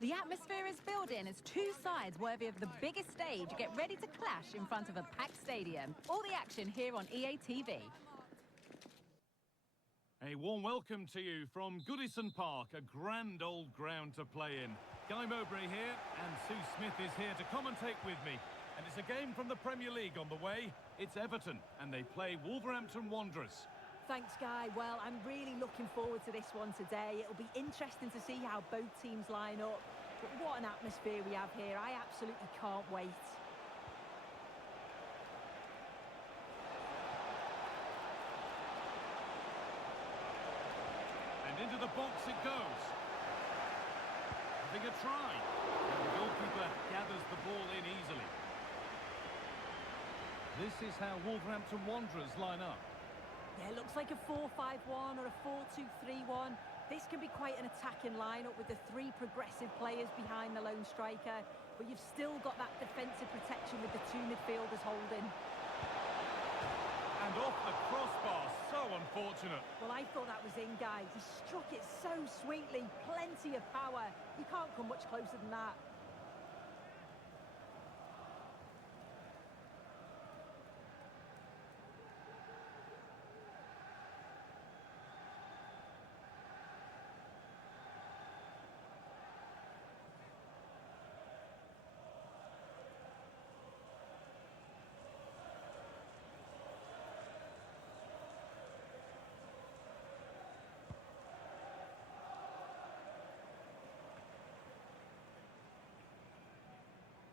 The atmosphere is building as two sides worthy of the biggest stage get ready to clash in front of a packed stadium. All the action here on EA TV. A warm welcome to you from Goodison Park, a grand old ground to play in. Guy Mowbray here, and Sue Smith is here to commentate with me. And it's a game from the Premier League on the way. It's Everton, and they play Wolverhampton Wanderers. Thanks, Guy. Well, I'm really looking forward to this one today. It'll be interesting to see how both teams line up. But what an atmosphere we have here. I absolutely can't wait. And into the box it goes. Having a try. And the goalkeeper gathers the ball in easily. This is how Wolverhampton Wanderers line up. Yeah, it looks like a 4-5-1 or a 4-2-3-1. This can be quite an attacking lineup with the three progressive players behind the lone striker, but you've still got that defensive protection with the two midfielders holding. And off the crossbar, so unfortunate. Well, I thought that was in, Guy. He struck it so sweetly, plenty of power. You can't come much closer than that.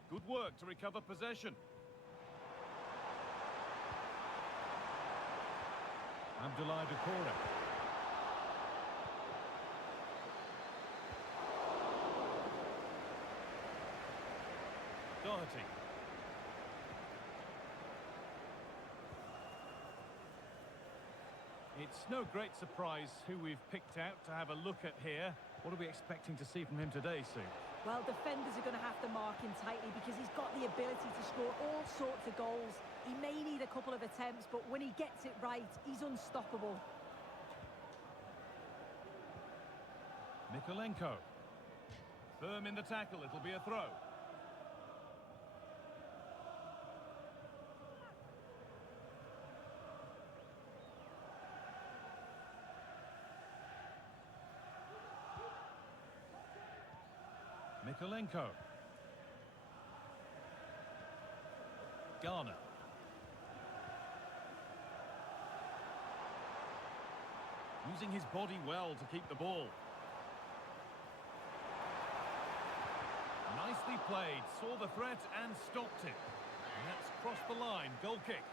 Good work to recover possession. Abdoulaye Doucouré. Doherty. It's no great surprise who we've picked out to have a look at here. What are we expecting to see from him today, Sue? Well, defenders are going to have to mark him tightly because he's got the ability to score all sorts of goals. He may need a couple of attempts, but when he gets it right, he's unstoppable. Mykolenko. Firm in the tackle, it'll be a throw. Mykolenko. Garner. Using his body well to keep the ball. Nicely played, saw the threat and stopped it. And that's crossed the line, goal kick.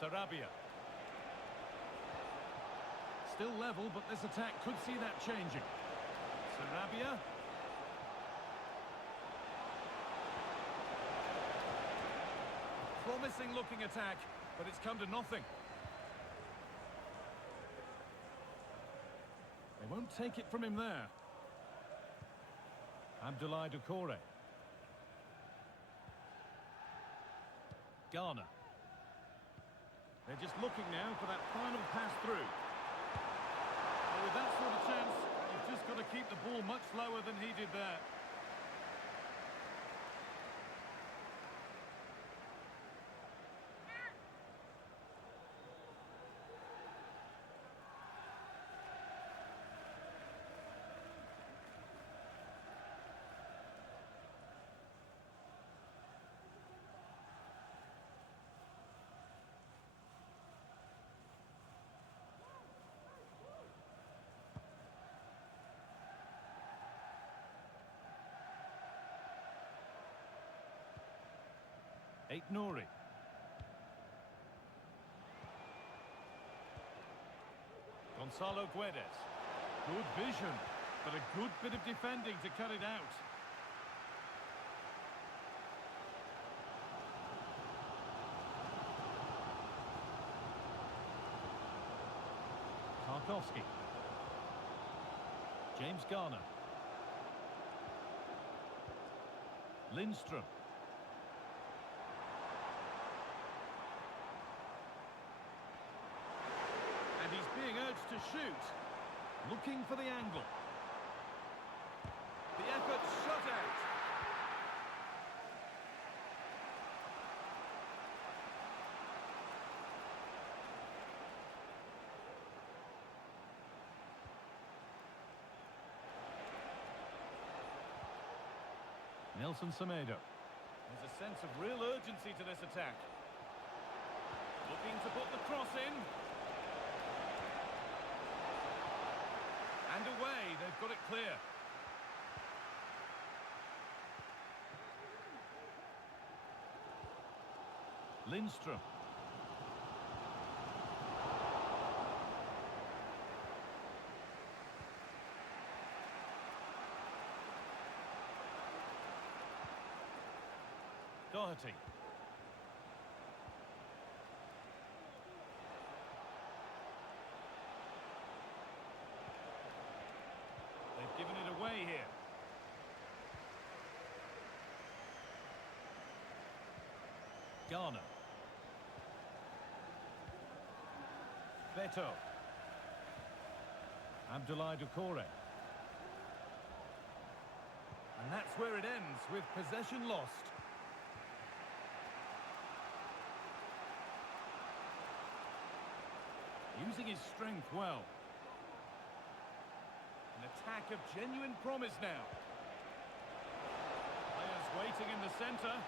Sarabia. Still level, but this attack could see that changing. Sarabia. Promising looking attack, but it's come to nothing. They won't take it from him there. Abdoulaye Doucouré. Garner. They're just looking now for that final pass through. Well, with that sort of chance, you've just got to keep the ball much lower than he did there. Aït-Nouri. Gonzalo Guedes. Good vision, but a good bit of defending to cut it out. Tarkowski. James Garner. Lindstrom. And he's being urged to shoot. Looking for the angle. The effort shot out. Nelson Semedo. There's a sense of real urgency to this attack. Looking to put the cross in. And away, they've got it clear. Lindstrom. Doherty. They've given it away here. Garner. Beto. Abdoulaye Doucouré. And that's where it ends, with possession lost. Using his strength well. An attack of genuine promise now. Players waiting in the centre.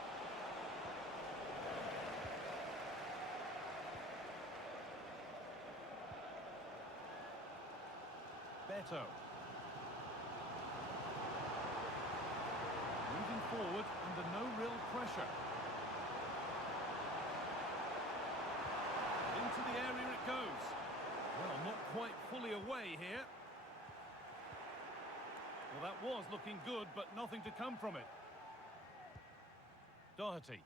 Beto. Moving forward under no real pressure. Into the area it goes. Well, not quite fully away here. Well, that was looking good, but nothing to come from it. Doherty.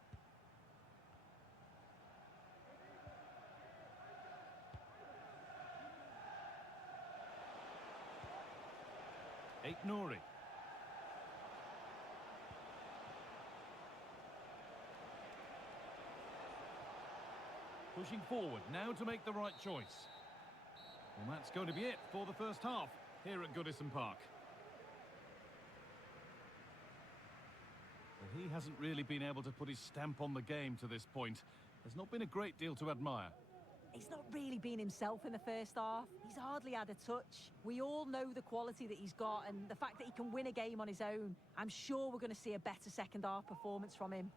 Nouri. Pushing forward now to make the right choice. Well, that's going to be it for the first half here at Goodison Park. Well, he hasn't really been able to put his stamp on the game to this point. There's not been a great deal to admire. He's not really been himself in the first half. He's hardly had a touch. We all know the quality that he's got and the fact that he can win a game on his own. I'm sure we're going to see a better second half performance from him.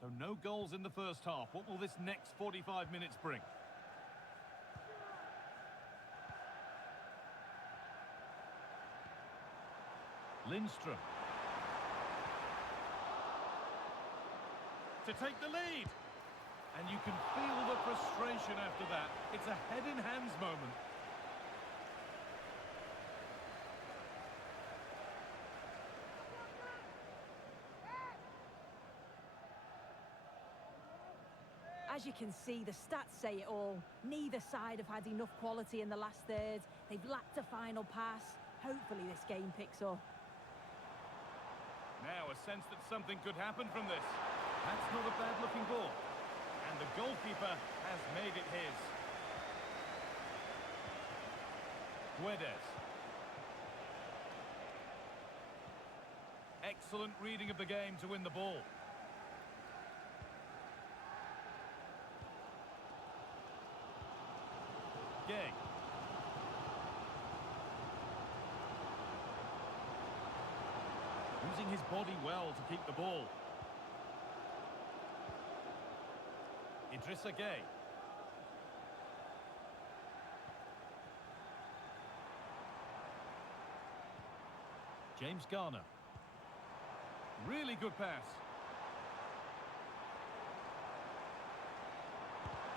So no goals in the first half. What will this next 45 minutes bring? Lindstrom. To take the lead. And you can feel the frustration after that. It's a head-in-hands moment. As you can see, the stats say it all. Neither side have had enough quality in the last third. They've lacked a final pass. Hopefully this game picks up. Now a sense that something could happen from this. That's not a bad-looking ball. And the goalkeeper has made it his. Guedes. Excellent reading of the game to win the ball. Gay. Using his body well to keep the ball. Idrissa Gay. James Garner. Really good pass.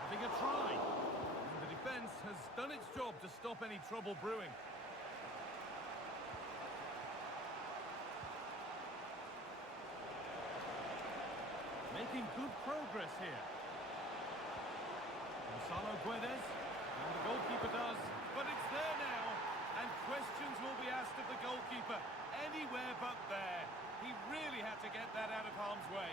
Having a try. And the defence has done its job to stop any trouble brewing. Making good progress here. Gonzalo Guedes, and the goalkeeper does, but it's there now, and questions will be asked of the goalkeeper, anywhere but there. He really had to get that out of harm's way.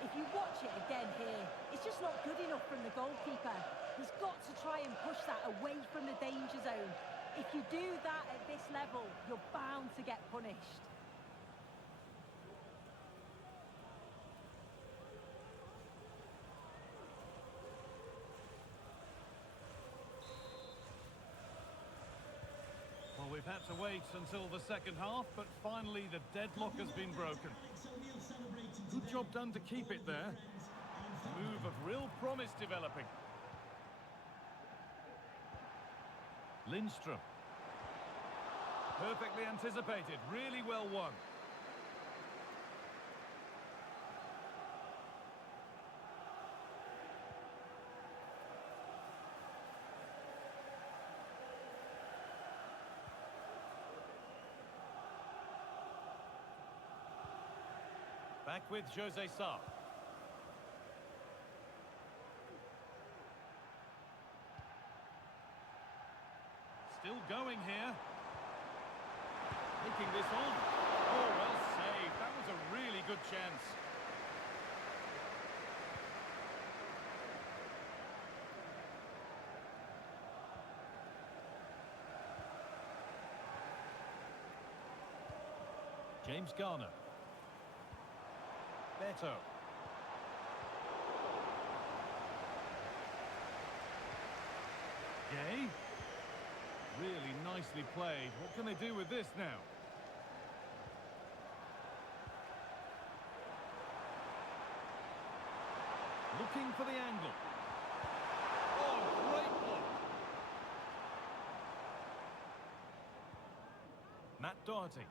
If you watch it again here, it's just not good enough from the goalkeeper. He's got to try and push that away from the danger zone. If you do that at this level, you're bound to get punished. Well, we've had to wait until the second half, but finally the deadlock has been broken. Good job done to keep it there. Move of real promise developing. Lindstrom. Perfectly anticipated, really well won. Back with Jose Sa. Still going here. Taking this on. Oh, well saved. That was a really good chance. James Garner. Beto. Gay. Really nicely played. What can they do with this now? Looking for the angle. Oh, great block. Matt Doherty.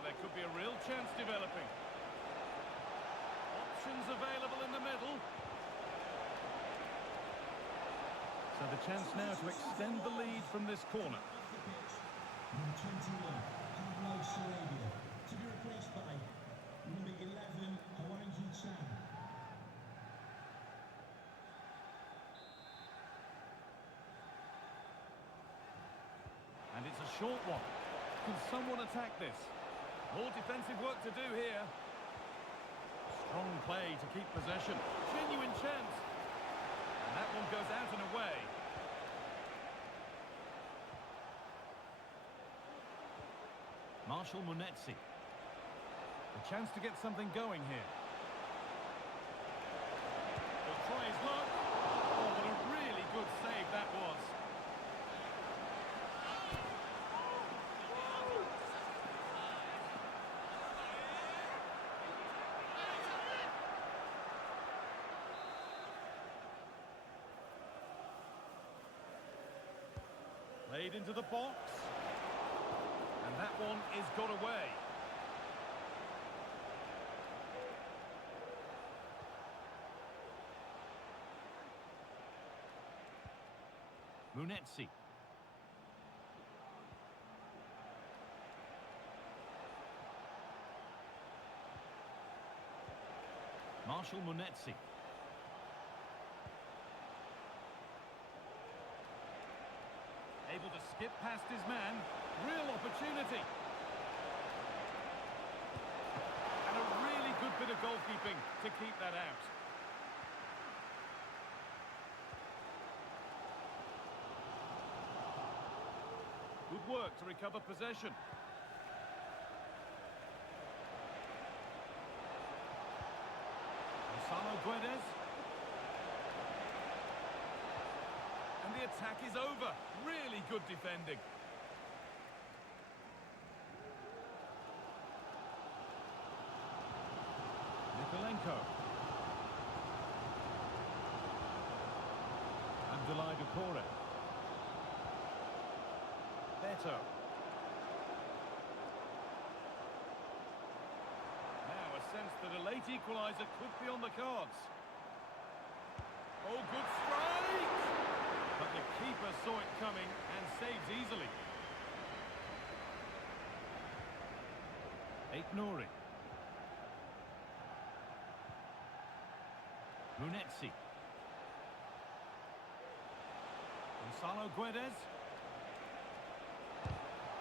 There could be a real chance developing. Options available in the middle. So the chance now to extend the lead from this corner. Number 21, Pablo Sarabia, to be replaced by number 11, Hawanji Chan. And it's a short one. Can someone attack this? More defensive work to do here. Strong play to keep possession. Genuine chance. And that one goes out and away. Marshall Munetsi. A chance to get something going here. He'll try his luck. Oh, what a really good save that was. Played into the box. And that one is got away. Munetsi. Marshall Munetsi. Able to skip past his man. Real opportunity. And a really good bit of goalkeeping to keep that out. Good work to recover possession. Gonzalo Guedes. And the attack is over. Really good defending. Nikolenko. Abdoulaye Doucouré. Beto. Now a sense that a late equaliser could be on the cards. Oh, good strike! But the keeper saw it coming and saves easily. Nouri. Brunetzi. Gonzalo Guedes.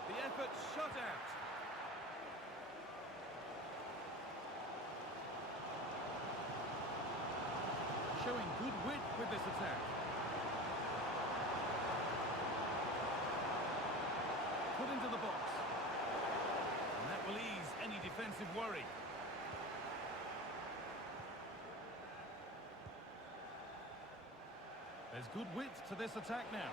The effort shut out. Showing good wit with this attack. Put into the box. And that will ease any defensive worry. There's good width to this attack now.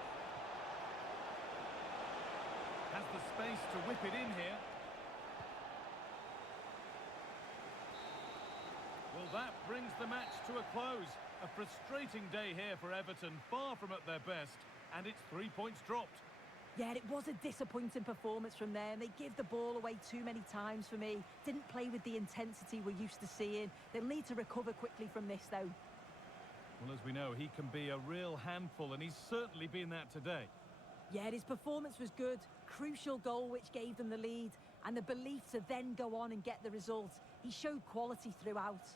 Has the space to whip it in here. Well, that brings the match to a close. A frustrating day here for Everton, far from at their best, and it's 3 points dropped. Yeah, it was a disappointing performance from them. They give the ball away too many times for me. Didn't play with the intensity we're used to seeing. They'll need to recover quickly from this, though. Well, as we know, he can be a real handful, and he's certainly been that today. Yeah, his performance was good. Crucial goal which gave them the lead, and the belief to then go on and get the result. He showed quality throughout.